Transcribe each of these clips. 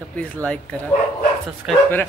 तर please like करा, subscribe करा.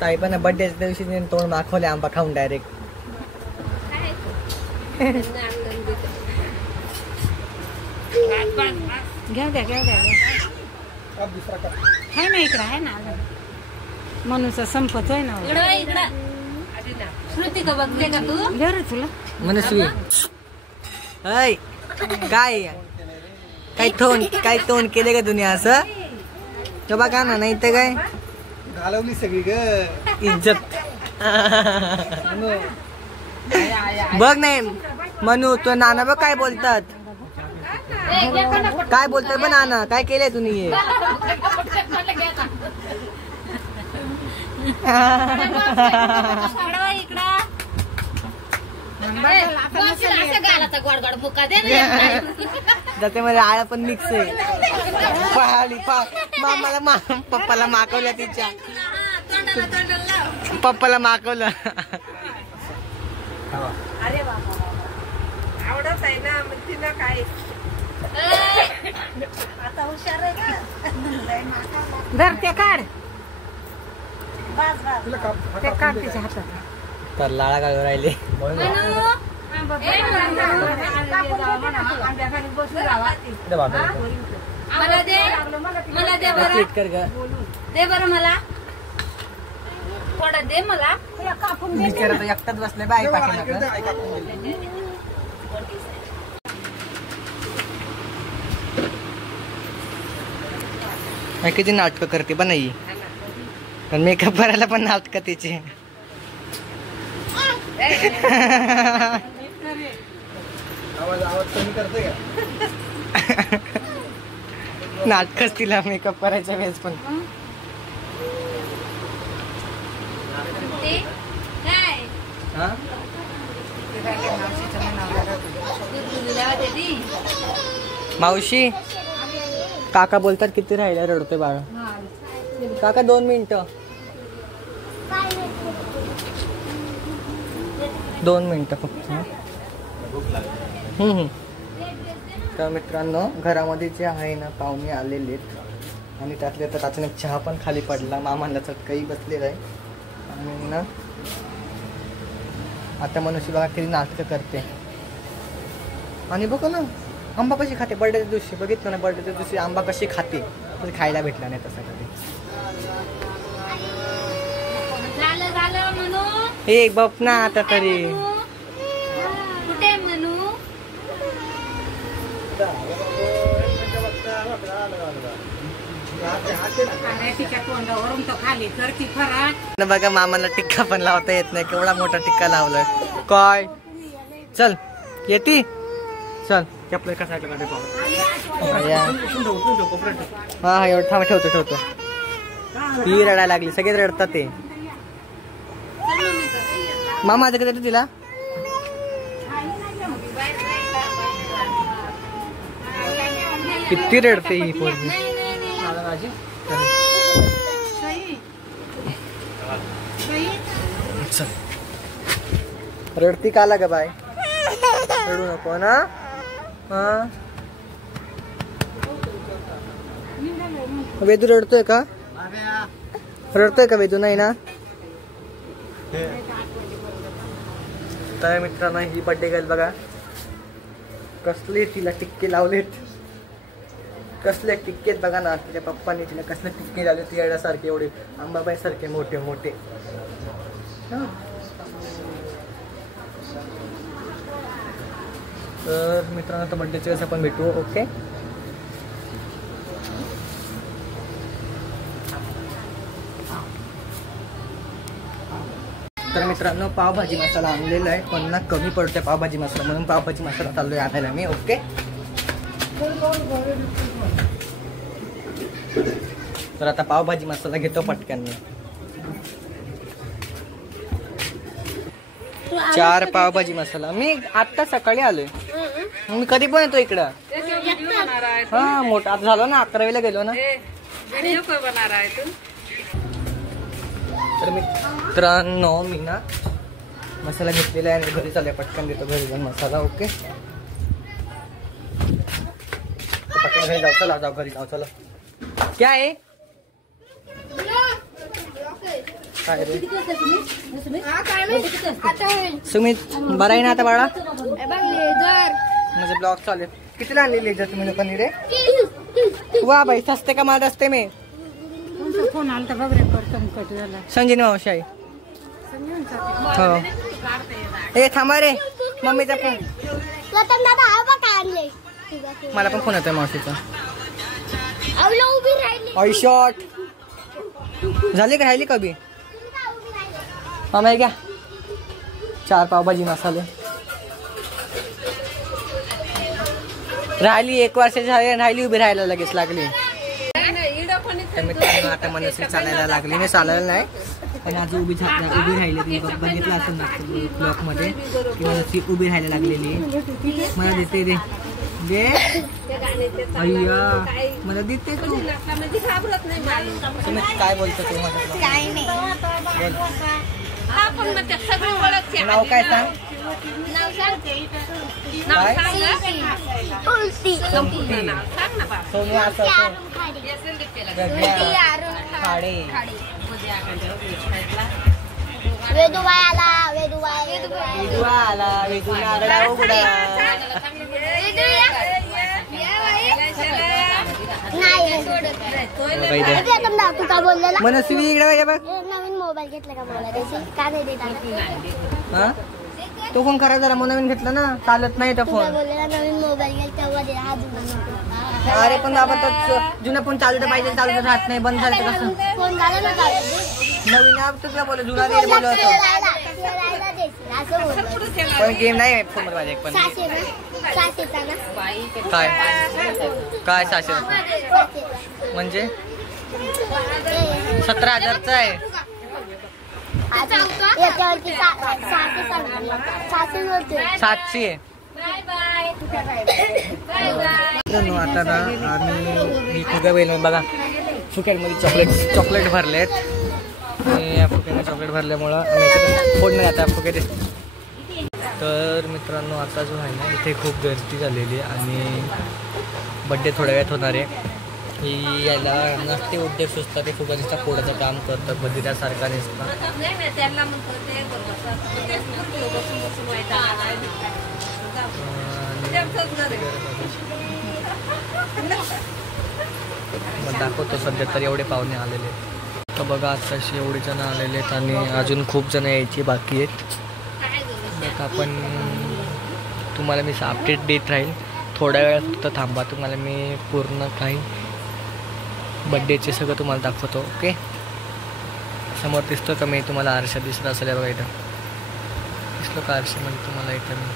ताई पण बर्थडेच्या दिवशी तोंड माखवले आंबा खाऊन डायरेक्ट. घेऊ द्या आहे ना, इकडं आहे ना, मनूचा संपतोय ना. श्रुती का बघते का तू? घे रे तुला मनस्वी. हाय काय तोंड केले का दुनिया असं? तो बघा ना, नाही तर काय घालवली सगळी ग इज्जत. बघ नाही मनू, तो नाना बघ काय बोलतात, पण नाना काय केलंय तुम्ही? त्याच्यामध्ये आळा पण मिक्स आहे. मामाला पप्पाला माकवलं, तिच्या पप्पाला माकवलं. अरे बाबा आवडत आहे ना, मग तिला काय आता हुशार आहे का? धर ते काढ, ते काढ तिच्या हातात. तर लाळा काढून राहिले. दे बरं मला थोडं, दे मला. एकटाच बसले बाई पाठीमागं. किती नाटकं करते पण नाही, पण मेकअप करायला पण नाटक तिचे. नाटकच तिला मेकअप करायच्या वेळेस पण. मावशी काका बोलतात किती राहिला रडतोय बाळा. काका 2 मिनिटं 2 मिनिटं फक्त. तर मित्रांनो, घरामध्ये जे आहे ना, पाहुणे आलेले आहेत आणि त्यातले तर अचानक चहा पण खाली पडला. मामांना चटकाही बसलेला आहे आणि ना आता मनुष्य बघा किती नाटकं करते. आणि बघा ना आंबा कशी खाते बर्थडेच्या दिवशी. बघितलं ना, बर्थडेच्या दिवशी आंबा कशी खाते, पण खायला भेटला नाही तसा कधी. हे बघ ना आता तरी कुठे मनू? बघा मामाला टिक्का पण लावता येत नाही, केवढा मोठा टिक्का लावलाय. काय चल येते, चल आपल्या एका साईडला हा एवढं थांब, ठेवतो. ती रडायला लागली, सगळेच रडतात ते. मामा आता कधी तिला किती रडते ही पोरगी. रडती का लाग बाय, रडू नको ना. वेदू रडतोय का? वेदू नाही ना. तर मित्रांनो, ही बर्थडे गर्ल बघा कसले तिला टिक्के लावलेत. कसले टिक्केत बघा ना, तिच्या पप्पांनी तिला कसले टिक्के लावले. ती येण्यासारखे एवढे अंबाबाई सारखे मोठे मोठे. तर मित्रांनो, आता बर्थडेच्या वेळेस आपण भेटू. ओके. तर मित्रांनो, पावभाजी मसाला आणलेला आहे, पण ना कमी पडतोय पावभाजी मसाला, म्हणून पावभाजी मसाला चाललोय आणायला मी. ओके. तर आता पावभाजी मसाला घेतो पटकन मी. 4 पावभाजी मसाला. मी आत्ता सकाळी आलोय, मी कधी पण येतो इकडं. बना रहा है तू? हा मोठा आता झालो ना 11वीला गेलो ना. वीडियो को बना रहा है तू? तर मित्रांनो मी ना मसाला घेतलेला आहे आणि घरी चालले पटकन देतो घरी जाऊन मसाला. ओके पटकन घरी जाऊ. चला जाऊ घरी जाऊ. चला क्या आहे काय रे सुमित बरं आहे ना आता बाळा. माझं ब्लॉग चालू आहे. कितीला आणली लेजर तुम्ही लोकांनी रे. वा बाई सस्ते का माल असते मी. फोन आलता बघ रे प्रथम कट झाला. संजीन मावशी आहे. हो ए थांबा रे मम्मीचा फोन. मला पण फोन येतोय मावशीचा. आई शॉट झाली का राहिली कभी. मामा घ्या 4 पावभाजी मसाले. राहिली 1 वर्षाची झाली राहिली उभी राहायला लगेच लागली. आता मनस्वी चालायला लागली नाही चालायला नाही पण आज उभी राहिली. ती बघितलं असं ना ब्लॉक मध्ये की मनस्वी उभी राहायला लागलेली. मला देते दे दे अय्या मला देते तू. तुम्ही काय बोलतो तू माझं नाव काय सांग. सोनिया खाडे वेदू आला वेदू नारळा उघडा. मनस्वी इकडे बघ. नवीन मोबाईल घेतला का मला का नाही देत. हा तो फोन करा जरा. मग नवीन घेतला ना चालत नाही तो फोन. नवीन मोबाईल घेतला तेव्हा दे. अरे पण बाबा तर जुना फोन चालू तर पाहिजे. चालू तर राहत नाही. बंद झालं तर कसं. फोन झाला ना नवीन ऍप तुला बोल जुना नाही बोलत होतो. पण गेम नाही फोन मध्ये माझ्या एक पण. काय काय 600 म्हणजे 17,000चा आहे. 700 आहे. आता ना आम्ही फुगा बैल बघा फुक्यामध्ये चॉकलेट भरलेत. आणि या फुक्याने चॉकलेट भरल्यामुळं आम्ही फोडणं आता फुके. तर मित्रांनो आता जो आहे ना इथे खूप गर्दी झालेली आहे आणि बड्डे थोड्या वेळात होणार आहे. ही याला नाट्य उद्योग सुचतात ते फुगांचा फोडाचं काम करतात बधिरासारखा नसतं. मग दाखवतो सध्या तर एवढे पाहुणे आलेले आहेत. तर बघा आताशी एवढे जण आलेले आहेत आणि अजून खूप जण यायची बाकी आहेत. मग आपण तुम्हाला मी अपडेट देत राहील. थोड्या वेळ फक्त थांबा. तुम्हाला मी पूर्ण काही बड्डेचे सगळं तुम्हाला दाखवतो. ओके समोर दिसतो का मी तुम्हाला आरशा दिसत असेल बघा. इथं दिसलो का आरशामध्ये तुम्हाला इथं मी.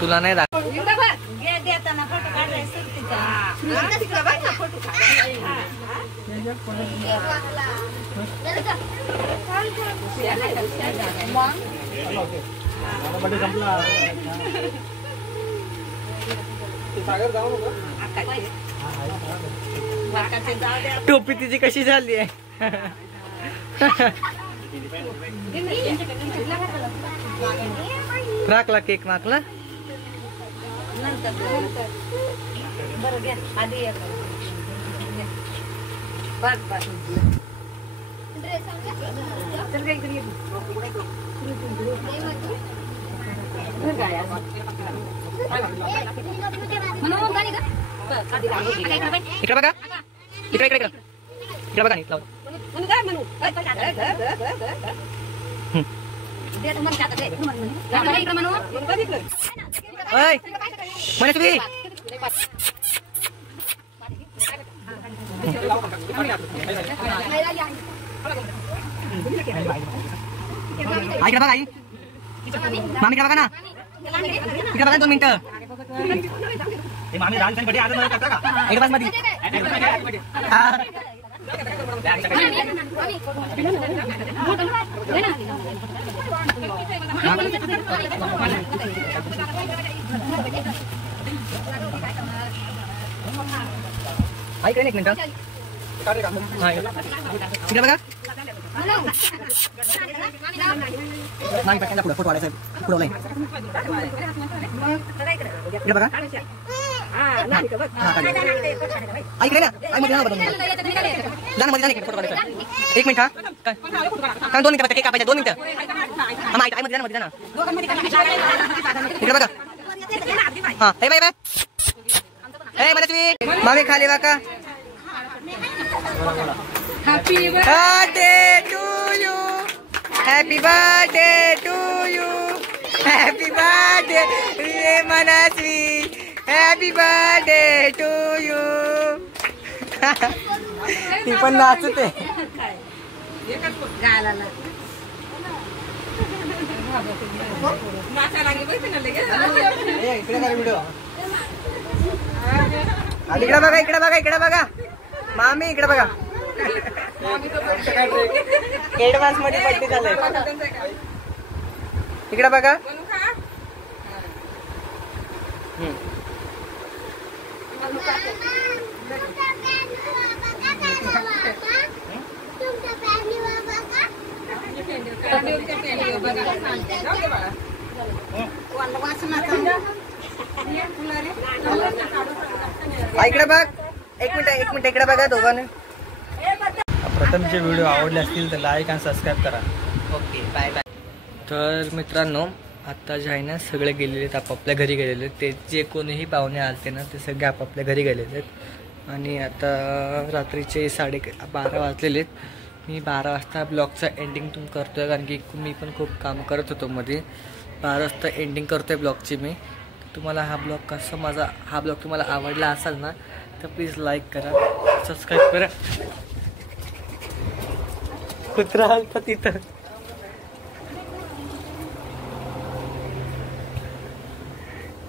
तुला नाही दाखव. टोपी तिची कशी झाली आहे. फ्राकला केक मागला. इकडे बघा इकडे इकडे इकडे बघा नाही मनस्वी आई बघा आई मामी बघा ना इकडे बघा 2 मिनिटं. मामी रान बड्डे आज करता का एक बस मध्ये इकडे एक मिनिट इकडे बघा नाही पटकन पुढे फोटो काढायचा पुढे इकडे बघा इकडे ना आई मध्ये मध्ये फोटो काढायचा एक मिनिट हा 2 मिनिटं कापायचं 2 मिनिटं हा आई मध्ये मध्ये ना इकडे बघा हा हे बाय बाय हे मनस्वी मागे खाली बघा happy birthday to you happy birthday to you happy birthday dear Manasvi happy birthday to you ती पण नाचते इकडे बघा मामी इकडे बघा एडव्हान्स मध्ये बर्थडे झालाय इकडे बघा इकडे बघ एक मिनिट इकडे बघा दोघांनी प्रथमचे व्हिडिओ आवडले असतील तर लाईक आणि सबस्क्राईब करा. Okay bye bye. तर मित्रांनो आत्ता जे आहे ना सगळे गेलेले आहेत आपापल्या घरी गेलेले आहेत ते जे कोणीही पाहुणे आलते ना ते सगळे आपापल्या घरी गेलेले आहेत आणि आता रात्रीचे 12:30 वाजलेले आहेत. मी 12 वाजता ब्लॉगचा एंडिंग करतो आहे कारण की मी पण खूप काम करत होतो मध्ये 12 वाजता एंडिंग करतो आहे ब्लॉगची मी. तुम्हाला हा ब्लॉग तुम्हाला आवडला असेल ना तर प्लीज लाईक करा सबस्क्राईब करा. कुत्रा आलता तिथं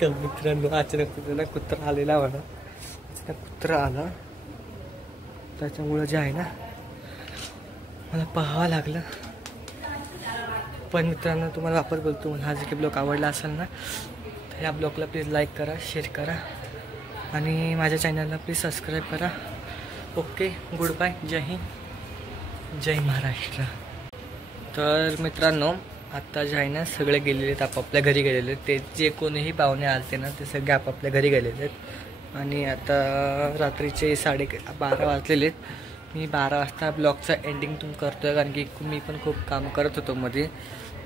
तर मित्रांनो अचानक तिथं ना कुत्रा आलेला म्हणा अचानक कुत्रा आला त्याच्यामुळं जे आहे ना मला पाहावं लागलं. पण मित्रांनो तुम्हाला वापर बोलतो मला हा जे काही ब्लॉग आवडला असेल ना तर या ब्लॉगला प्लीज लाईक करा शेअर करा आणि माझ्या चॅनलला प्लीज सबस्क्राईब करा. Okay good bye. जय हिंद जय महाराष्ट्र. तर मित्रांनो आत्ता जे आहे ना सगळे गेलेले आहेत आपापल्या घरी गेलेले आहेत ते जे कोणीही पाहुणे आलते ना ते सगळे आपापल्या घरी गेलेले आहेत आणि आता रात्रीचे 12:30 वाजलेले आहेत. मी 12 वाजता ब्लॉगचा एंडिंग करतो आहे कारण की मी पण खूप काम करत होतो मध्ये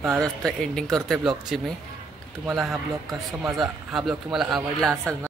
12 वाजता एंडिंग करतो आहे ब्लॉगची मी. तुम्हाला हा ब्लॉग तुम्हाला आवडला असेल ना